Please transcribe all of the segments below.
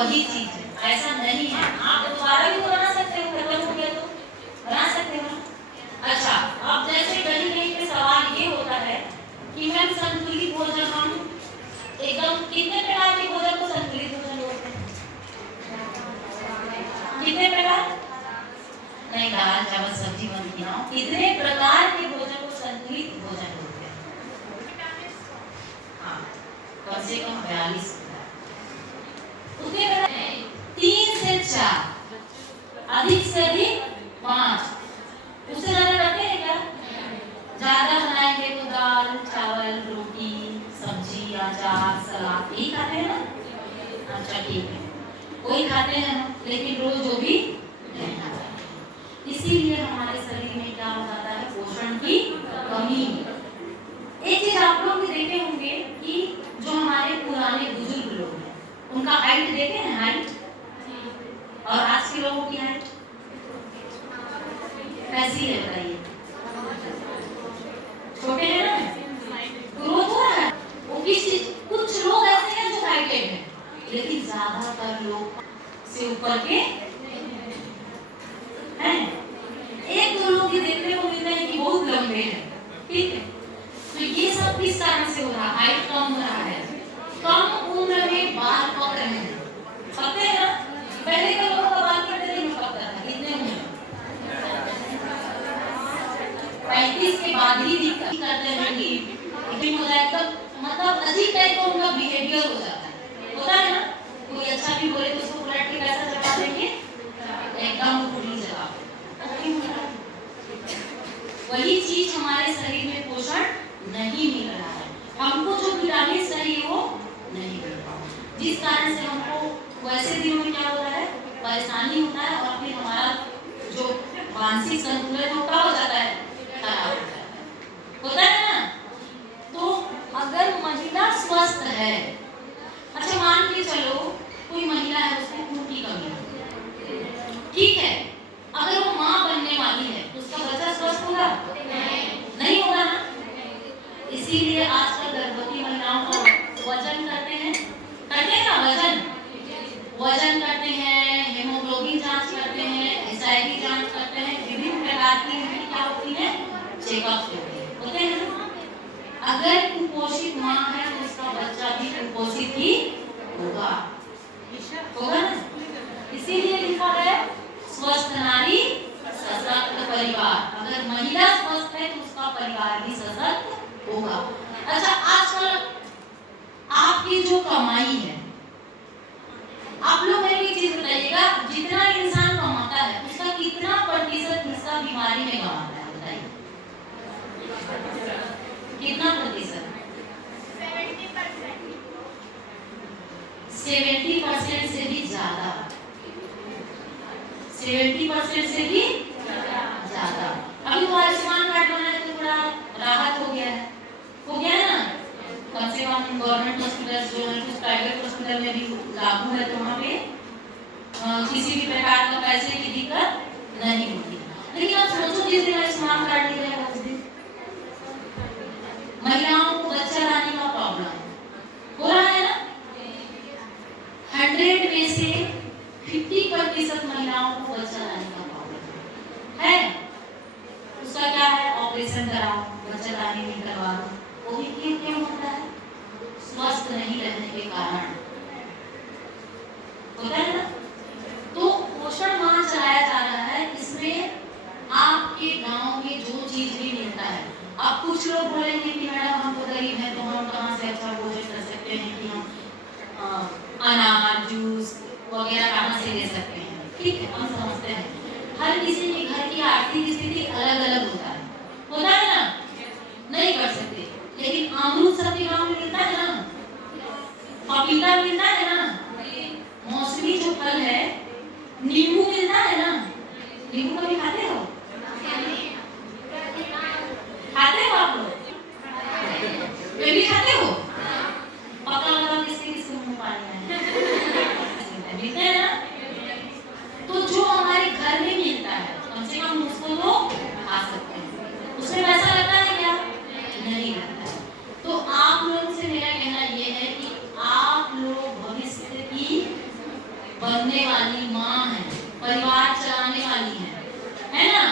वही चीज है, ऐसा नहीं है। आप दोबारा भी बना सकते हो, खत्म हो गया तो बना सकते हो। अच्छा, अब जैसे कहीं कहीं पे सवाल ये होता है कि मैम संतुलित भोजन हम एकदम कितने प्रकार के भोजन को संतुलित भोजन बोलते हैं? कितने प्रकार? नहीं, दाल चावल सब्जी बन की ना, कितने प्रकार के भोजन को संतुलित भोजन बोलते हैं? हाँ, कम से कम 42 प्रकार। उसके बाद 3 से 4, अधिक से अधिक 5, उससे ज्यादा करते हैं क्या? ज्यादा बनाएंगे तो दाल चावल रोटी सब्जी अचार सलाद यही खाते हैं ना? अच्छा ठीक है, वही खाते हैं ना, लेकिन रोज जो भी नहीं खाते। इसीलिए हमारे शरीर में क्या हो जाता है? पोषण की कमी। एक चीज आप लोग भी देखे होंगे कि जो हमारे पुराने बुजुर्ग लोग हैं उनका हाइट देखे हैं? हाइट और आज के लोगों की हाइट कैसी है बताइए? छोटे हैं ना, ग्रोथ हो रहा है। वो किस चीज, कुछ लोग ऐसे हैं जो हाइटेड हैं, लेकिन ज्यादातर लोग से ऊपर के हैं। एक दो लोग ही देखने को मिलते हैं कि बहुत लंबे हैं, ठीक है? तो ये सब किस कारण से हो रहा है? हाइट कम हो रहा है, कम उम्र में बाल पक रहे हैं। पकते हैं ना? पहले के लोगों का बाल कितने दिन में पकता था? कितने उम्र? 35 के बाद ही दिक्कत करते हैं कि हो जाए, तो मतलब अजीब टाइप का उनका बिहेवियर हो जाता है, होता है ना? कोई अच्छा भी बोले तो उसको उलट के कैसा जवाब देंगे? एकदम उल्टी जवाब। वही चीज हमारे शरीर में पोषण नहीं मिल रहा है, हमको जो विटामिन चाहिए वो नहीं मिल रहा, जिस कारण से हमको वैसे दिनों में क्या होता है? परेशानी होता है, और फिर हमारा जो मानसिक संतुलन वो क्या हो जाता है? खराब हो जाता है, होता है ना? तो अगर महिला स्वस्थ है, अच्छा मान के चलो कोई महिला है उसको खून की कमी है, ठीक है, अगर वो माँ बनने वाली है तो उसका बच्चा स्वस्थ होगा? नहीं होगा ना? इसीलिए आजकल गर्भवती महिलाओं का वजन करते हैं ना, वजन करते हैं, हेमोग्लोबिन जांच करते हैं, एचआईवी जांच करते हैं, विभिन्न प्रकार की क्या होती है? चेकअप होते हैं ना? अगर कुपोषित माँ है तो उसका बच्चा भी कुपोषित ही होगा ना? इसीलिए लिखा है स्वस्थ नारी सशक्त परिवार। अगर महिला स्वस्थ है तो उसका परिवार भी सशक्त होगा। अच्छा, आजकल आपकी जो कमाई है, आप लोग मेरे को एक चीज बताइएगा, जितना इंसान कमाता है उसका कितना प्रतिशत हिस्सा बीमारी में गंवाता है? बताइए कितना प्रतिशत? 70% से भी ज्यादा, 70% से भी ज्यादा। अभी तो आयुष्मान कार्ड बना है तो थोड़ा राहत हो गया है ना? कम से कम गवर्नमेंट हॉस्पिटल जो है कुछ प्राइवेट हॉस्पिटल में भी लागू है, तो वहाँ पे किसी भी प्रकार का पैसे की दिक्कत नहीं होती। लेकिन आप सोचो जिस दिन आयुष्मान कार्ड नहीं रहेगा उस दिन महिलाओं को बच्चा लाने का प्रॉब्लम हो रहा है ना? 100 में से 50% महिलाओं को बच्चा लाने का प्रॉब्लम है। उसका क्या है? ऑपरेशन कराओ, बच्चा लाने नहीं करवा दो। वो भी क्यों होता है? स्वस्थ नहीं रहने के कारण होता है ना? तो पोषण माह चलाया जा रहा है, इसमें आपके गांव में जो चीज भी मिलता है, अब कुछ लोग बोलेंगे कि मैडम हम तो गरीब हैं तो हम कहाँ से अच्छा भोजन कर सकते हैं कि हम अनार जूस वगैरह कहाँ से ले सकते हैं? ठीक है, हम समझते हैं हर किसी के घर की आर्थिक स्थिति अलग अलग होता है ना? नहीं कर सकते, लेकिन अमरूद सबके गांव में मिलता है ना, पपीता मिलता है ना, मौसमी जो फल है, नींबू मिलता है ना? नींबू कभी खाते हो? खाते हो आप लोग? कभी खाते हो? पता लगा किसके मुंह पानी है मिलते हैं ना? तो जो हमारे घर में मिलता है कम से कम उसको तो खा सकते हैं, उसमें पैसा लगता है क्या? नहीं लगता है। तो आप लोगों से मेरा कहना यह है कि आप लोग भविष्य की बनने वाली माँ है, परिवार चलाने वाली है ना?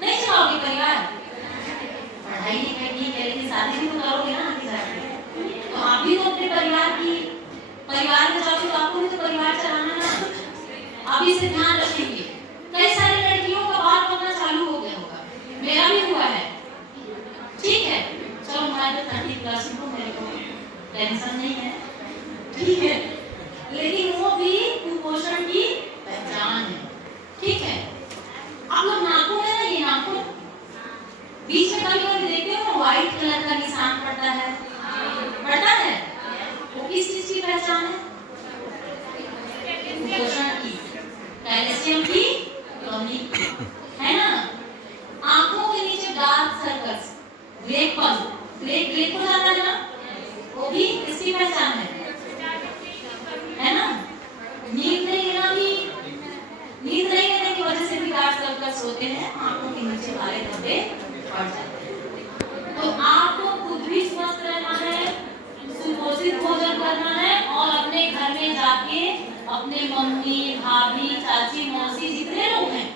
नहीं चलाओगे परिवार? पढ़ाई लिखाई ठीक है, लेकिन शादी भी तो करोगे ना आगे जाके। तो आप भी तो अपने परिवार में जाओगे तो आपको भी तो परिवार चलाना ना। आप इसे ध्यान रखेंगे। कई सारी लड़कियों का बात करना चालू हो गया होगा, मेरा भी हुआ है, ठीक है। चलो मैं तो 30+ हूँ, मेरे को टेंशन नहीं है, ठीक है। लेकिन वो भी कुपोषण की पहचान है, ठीक है। आप लोग नाखून है ना, ये नाखून बीच में कभी देखते हो ना, व्हाइट कलर का निशान पड़ता है, वो किस चीज की पहचान है? कुपोषण की, कैल्शियम की कमी, है ना? आंखों के नीचे डार्क सर्कल्स, ग्रेपन, ग्रेप हो जाता है ना, वो भी इसकी पहचान है ना? नींद नहीं लेने की वजह से भी डार्क सर्कल्स होते हैं, आंखों के नीचे काले धब्बे पड़ जाते हैं। तो आपको खुद भी स्वस्थ रहना है, सुपोषित भोजन करना है, और अपने घर में जाके अपने मम्मी, भाभी, चाची, मौसी जितने लोग हैं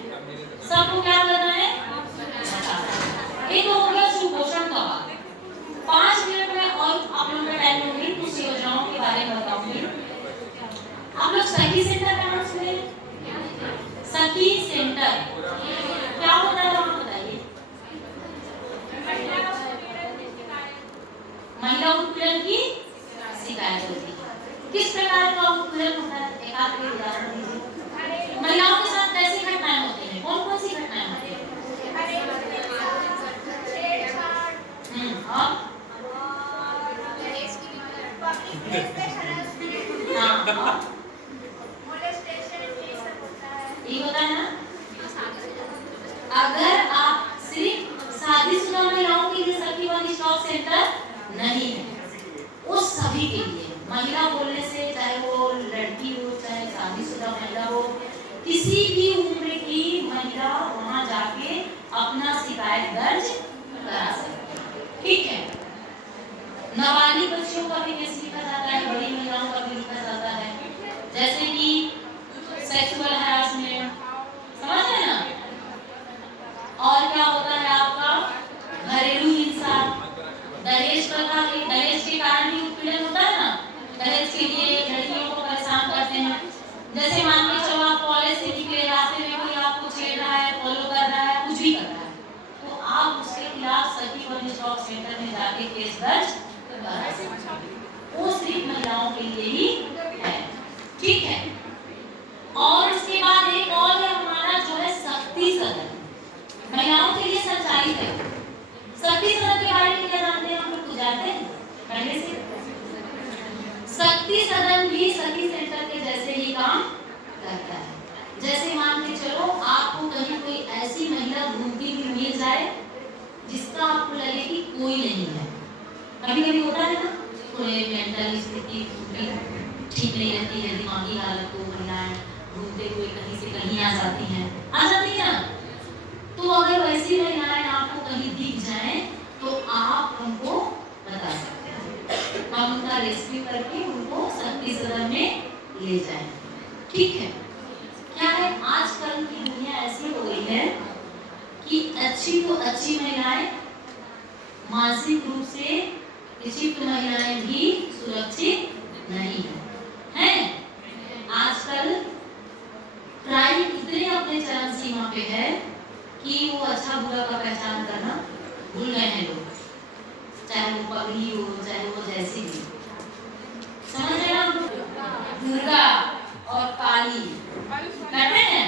सबको क्या करना है? एक हो गया सुपोषण का बात। 5 मिनट में और आप लोगों का टाइम होगी, कुछ योजनाओं के बारे में बताऊंगी। आप लोग सखी सेंटर का नाम सुने? सखी सेंटर क्या होता है आप बताइए? महिला उत्पीड़न की शिकायत होती है। किस प्रकार का उत्पीड़न होता है? एक आध उदाहरण दीजिए। महिलाओं के साथ कैसी घटनाएं होती हैं? कौन कौन सी घटनाएं होती हैं? ये होता है ना। अगर आप सिर्फ शादीशुदा महिलाओं के लिए सखी वन स्टॉप सेंटर नहीं है, वो सभी के लिए। महिला बोलने से चाहे वो लड़की हो, चाहे शादीशुदा महिला हो, किसी भी उम्र की महिला वहां जाके अपना शिकायत दर्ज करा सकती है, ठीक है। नाबालिग बच्चियों का भी केस लिखा जाता है, बड़ी महिलाओं का भी लिखा जाता है, जैसे कि सेक्सुअल हैरेसमेंट, समझ रहे ना? और क्या होता है आपका घरेलू हिंसा, दहेज प्रथा, दहेज के कारण भी उत्पीड़न होता है ना। दहेज के लिए लड़कियों को परेशान करते हैं। जैसे मान के चलो आप कॉलेज से निकले, रास्ते में कोई आपको छेड़ रहा है, फॉलो कर रहा है, कुछ भी कर रहा है, तो आप उसके खिलाफ सखी वन स्टॉप सेंटर में जाके केस दर्ज करा सकते हैं। वो सिर्फ महिलाओं के लिए ही है, ठीक है। और इसके बाद एक और है हमारा जो है शक्ति सदन, महिलाओं के लिए संचालित है। शक्ति सदन के बारे में क्या जानते हैं हम लोग? तो जानते हैं पहले से। शक्ति सदन भी सखी सेंटर के जैसे ही काम करता है। जैसे मान के चलो आपको कहीं कोई ऐसी महिला घूमती हुई मिल जाए जिसका आपको लगे कि कोई नहीं है। कभी कभी होता है ना, कोई मेंटल स्थिति ठीक नहीं रहती है, दिमागी हालत को महिलाएं घूमते हुए कहीं से कहीं आ जाती हैं ना। तो अगर वैसी महिलाएं आपको कहीं दिख जाएं तो आप हमको बता सकते हैं, हम उनका रेस्क्यू करके उनको शक्ति सदन में ले जाएं, ठीक है। क्या है, आजकल की दुनिया ऐसी हो गई है कि अच्छी तो अच्छी महिलाएं, मानसिक रूप से विक्षिप्त महिलाएं भी सुरक्षित नहीं है। आजकल क्राइम इतने अपने चरम सीमा पे है कि वो अच्छा बुरा का पहचान करना भूल गए हैं लोग, चाहे वो पगड़ी हो, चाहे वो जैसी भी। समझ रहे हैं? दुर्गा और काली कहते हैं,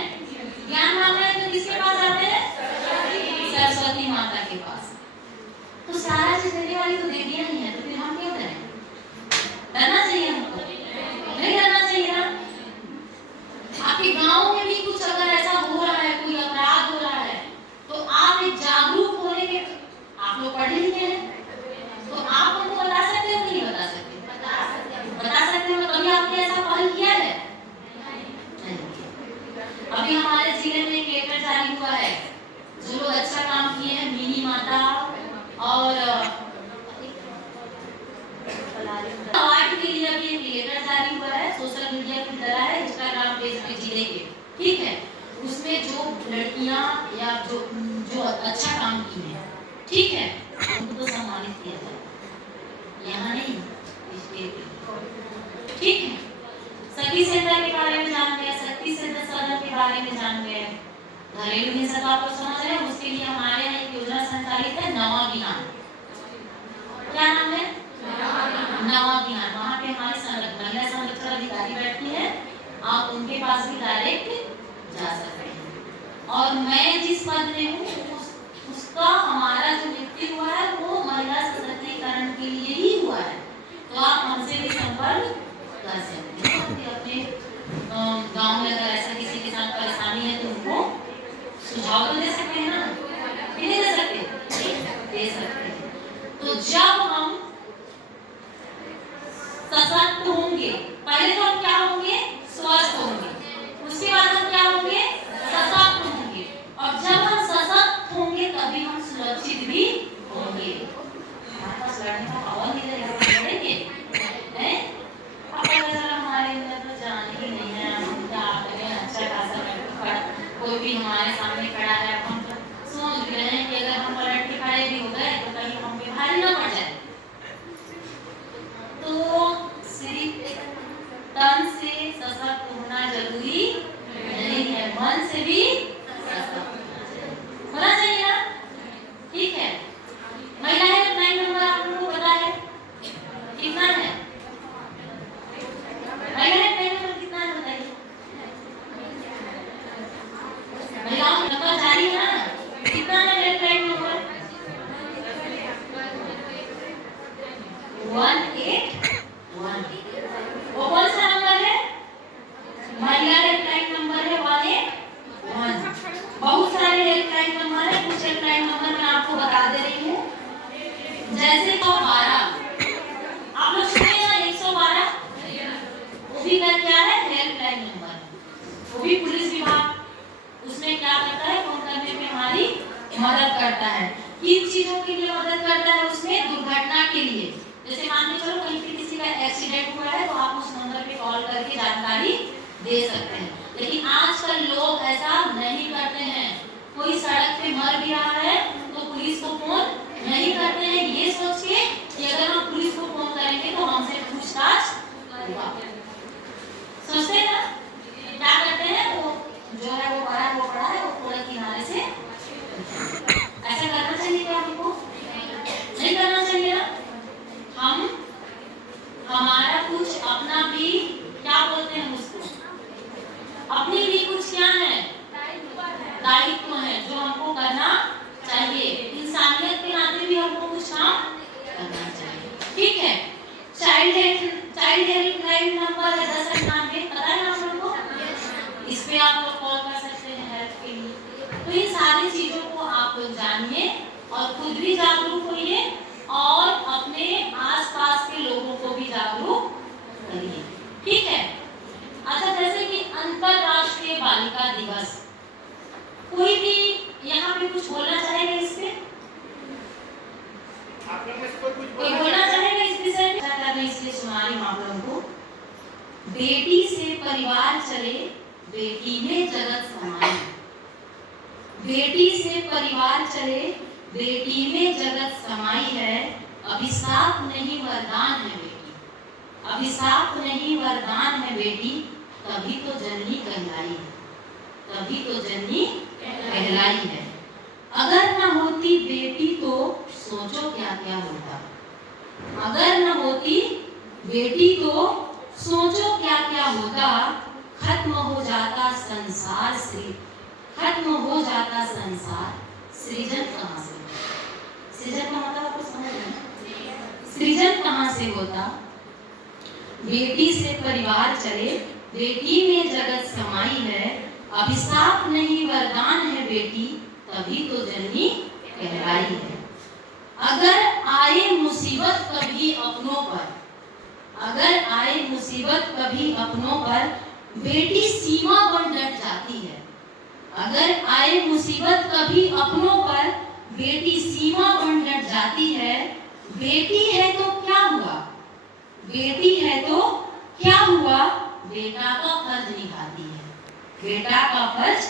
ज्ञान मांगना है तो किसके पास आते हैं? सरस्वती माता के पास। तो सारा चीज देने वाली तो देवियां ही है, तो फिर हम क्यों करें? डरना चाहिए हमको? नहीं डरना चाहिए ना। आपके गांव में भी कुछ अगर ऐसा हो रहा है, कोई अपराध हो रहा है, तो आप एक जागरूक होने के, आप लोग पढ़े लिखे हैं, तो आप हमको बता सकते हो कि नहीं बता सकते? बता सकते हो। ठीक है, उसमें जो लड़कियां या जो जो अच्छा काम की है, ठीक है, उनको तो सम्मानित किया जाए, यहाँ नहीं, ठीक है। सखी सेंटर के बारे में जान गए, शक्ति सेंटर सदन के बारे में जान गए, घरेलू हिंसा का आपको समझ रहे हैं। उसके लिए हमारे यहाँ एक योजना संचालित है, नवा अभियान। क्या नाम है? नवा अभियान। वहाँ पे हमारे महिला संरक्षण अधिकारी बैठती है, आप उनके पास भी डायरेक्ट जा सकते हैं। और मैं जिस पद में हूँ उसका हमारा जो नियुक्ति हुआ है वो महिला सशक्तिकरण के लिए ही हुआ है, तो आप हमसे भी संपर्क कर सकते हैं। अपने गांव में अगर ऐसा किसी के साथ परेशानी है तो उनको सुझाव तो दे सकते हैं ना, नहीं दे सकते? दे सकते हैं। तो जब हम सशक्त होंगे, पहले तो हम क्या होंगे? स्वस्थ होंगे, उसके बाद हम क्या होंगे? सशक्त होंगे, और जब हम सशक्त होंगे तभी हम सुरक्षित भी होंगे। हमारे पास लड़ने का पावर नहीं रहेगा, लड़ेंगे हैं? अब पता चला हमारे अंदर तो जान ही नहीं है, हम क्या करें? अच्छा खासा कोई भी हमारे सामने खड़ा है, हम तो सोच रहे हैं कि अगर हम पलट के खड़े भी हो गए तो कहीं हम पे भारी ना पड़ जाए। तो सिर्फ तन से सशक्त होना जरूरी नहीं है, मन से भी होना चाहिए ना, ठीक है। महिला हेल्पलाइन नंबर आप लोगों को पता है कितना है? महिला हेल्पलाइन नंबर कितना है बताइए? महिलाओं नंबर जारी है ना, कितना है हेल्पलाइन नंबर? 181। वो कौन सा नंबर है? महिला हेल्पलाइन नंबर है 181। बहुत सारे हेल्पलाइन नंबर है, कुछ हेल्पलाइन नंबर मैं आपको बता दे रही हूँ। जैसे 112, आप लोग सुने ना 112? वो भी क्या है? हेल्पलाइन नंबर, वो भी पुलिस विभाग उसमें क्या करता है? फोन करने में हमारी मदद करता है। किन चीजों के लिए मदद करता है उसमें? दुर्घटना के लिए। जैसे मान के चलो कहीं पे किसी का एक्सीडेंट हुआ है तो आप उस नंबर पे कॉल करके जानकारी दे सकते हैं। लेकिन आजकल लोग ऐसा नहीं करते हैं, कोई सड़क पे मर भी रहा है तो पुलिस को फोन नहीं करते हैं, ये सोच के कि अगर हम पुलिस को फोन करेंगे तो हमसे पूछताछ होगा। सोचते हैं ना? क्या करते हैं? वो जो है वो बड़ा वो पड़ा है, वो थोड़ा किनारे से ऐसा करना चाहिए क्या हमको? नहीं करना चाहिए ना। हम हमारा कुछ अपना भी क्या बोलते हैं उसको, अपनी भी कुछ क्या है? दायित्व है जो हमको करना चाहिए। इंसानियत के नाते भी हमको कुछ काम करना चाहिए, ठीक है। चाइल्ड हेल्पलाइन नंबर है 1098, पता है ना आप लोगों को? इस पे आप लोग कॉल कर सकते हैं हेल्प के लिए। तो ये सारी चीजों को आप लोग जानिए और खुद भी जागरूक होइए और अपने आसपास के लोगों को भी जागरूक करिए, ठीक है। अच्छा, जैसे कि अंतरराष्ट्रीय बालिका दिवस, कोई भी यहाँ पे कुछ बोलना चाहेगा इस पे? कोई बोलना चाहेगा इस विषय में? इसलिए सुना रही हूँ आप लोगों को। बेटी से परिवार चले, बेटी में जगत समाए। बेटी से परिवार चले, बेटी में जगत समाई है। अभिशाप नहीं वरदान है बेटी, अभिशाप नहीं वरदान है बेटी, तभी तो जननी कहलाई है, तभी तो जननी कहलाई है। अगर न होती बेटी तो सोचो क्या क्या होता, अगर न होती बेटी तो सोचो क्या क्या होता। खत्म हो जाता संसार श्री, खत्म हो जाता संसार, सृजन कहाँ से? सृजन का मतलब आपको समझ में? सृजन कहाँ से होता? बेटी से परिवार चले, बेटी में जगत समाई है। अभिशाप नहीं वरदान है बेटी, तभी तो जननी कहलाई है। अगर आए मुसीबत कभी अपनों पर, अगर आए मुसीबत कभी अपनों पर, बेटी सीमा बन डट जाती है। अगर आए मुसीबत कभी अपनों पर, बेटी सीमा बन डट जाती है। बेटी है तो क्या हुआ, बेटी है तो क्या हुआ, बेटा का फर्ज निभाती है। बेटा का फर्ज